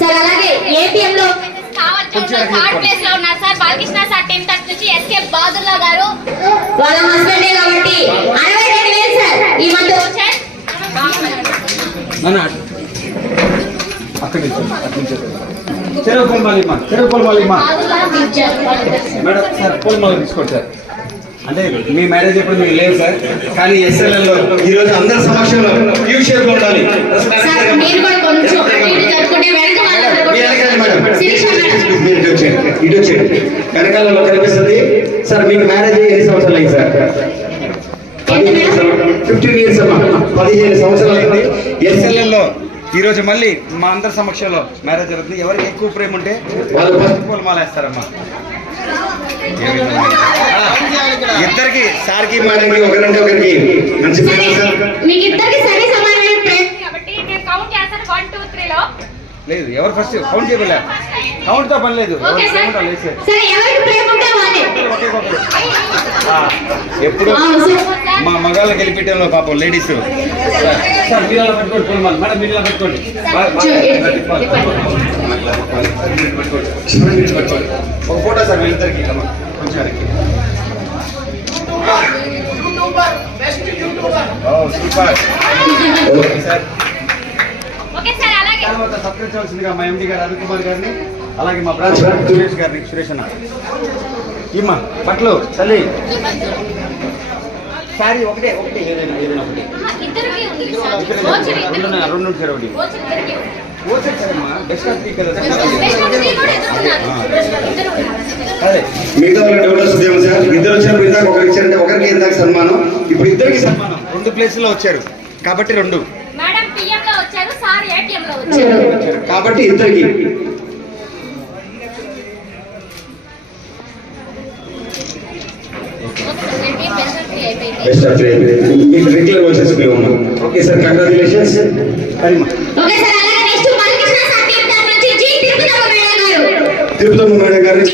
Sir అలాగే APM లో third place లో ఉన్నారు సార్ బాలకృష్ణ సార్ 10th నుంచి ఎస్కే బాదుల్లా గారు వాళ్ళ హస్బెండే కాబట్టి 62,000 సార్ ఈ మంత్ మేడం సార్ పూలమాల తీసుకోండి సార్. అంటే మీ మ్యారేజ్ ఎప్పుడు మీకు లేదు సార్, కానీ ఎస్ఎల్ఎల్ లో ఈ రోజు అందరి సమక్షంలో క్యూ షేప్ లో ఉండాలి. సార్ మీరు కూడా కొంచెం అటు ఇటు జరుపుకుంటే వెనక ఇటు వచ్చేయండి. వెనకాలలో కనిపిస్తుంది సార్. మీకు మ్యారేజ్ ఎన్ని సంవత్సరాలు అయింది సార్? 15 ఇయర్స్ అమ్మా. 15 సంవత్సరాలు ఎస్ఎల్ఎల్ లో ఈ రోజు మళ్ళీ మా అందరి సమక్షంలో మ్యారేజ్ జరుగుతుంది. ఎవరికి ఎక్కువ ప్రేమ ఉంటే వాళ్ళు ఫస్ట్ పూలమాల వేస్తారమ్మా. ఇద్దరికి సార్కి మేడంకి ఒకరంటే ఒకరికి మంచి ప్రేమ సార్. మీకు ఇద్దరికి సరి సమానమైన ప్రేమ కాబట్టి నేను కౌంట్ చేస్తాను 1 2 3 లో లేదు. ఎవరు ఫస్ట్ కౌంట్ చేయలే, కౌంట్ తో పని లేదు. సరే ఎవరికి ప్రేమ ఉంటే వాళ్ళే ఎప్పుడు మా మగాళ్ళ గెలిపెట్టడంలో పాపం లేడీస్ సార్ మీరు అలా పెట్టుకోండి. పూలమాల మేడం మీరు ఇలా పెట్టుకోండి. ఒక ఫోటో సార్ వీళ్ళిద్దరికి కొంచెం super. Okay sir. Okay sir అలాగే తర్వాత సత్కరించవలసిందిగా మా ఎండి గారు అరుణ్ కుమార్ గారిని, అలాగే మా బ్రాంచ్ సురేష్ గారిని. సురేష్ అన్న ఇమ్మా బట్టలు తల్లి సారీ ఒకటే ఒకటి ఏదైనా ఒకటి ఇద్దరికి ఉంది సార్ రెండు సార్ ఒకటి ఓచర్ సార్ అమ్మా. బెస్ట్ ఆఫ్ కదా అదే మిగతా సార్. ఇద్దరు వచ్చినప్పుడు ఇందాక ఒకరికి ఇచ్చారంటే ఒకరికి ఇందాక సన్మానం, ఇప్పుడు ఇద్దరికి సన్మానం. 2 ప్లేసుల్లో వచ్చారు కాబట్టి 2. మేడం పిఎం లో వచ్చారు, సార్ ఏటీఎం లో వచ్చారు కాబట్టి ఇద్దరికి బెస్ట్ ఆఫ్ మీకు రెగ్యులర్ వచ్చేసి మేము ఉన్నాం. Okay sir, congratulations. Okay sir అలాగే నెక్స్ట్ బాలకృష్ణ సార్ టీం తరఫు నుంచి జి తిరుపతమ్మ మేడం గారు తిరుపతమ్మ మేడం గారిని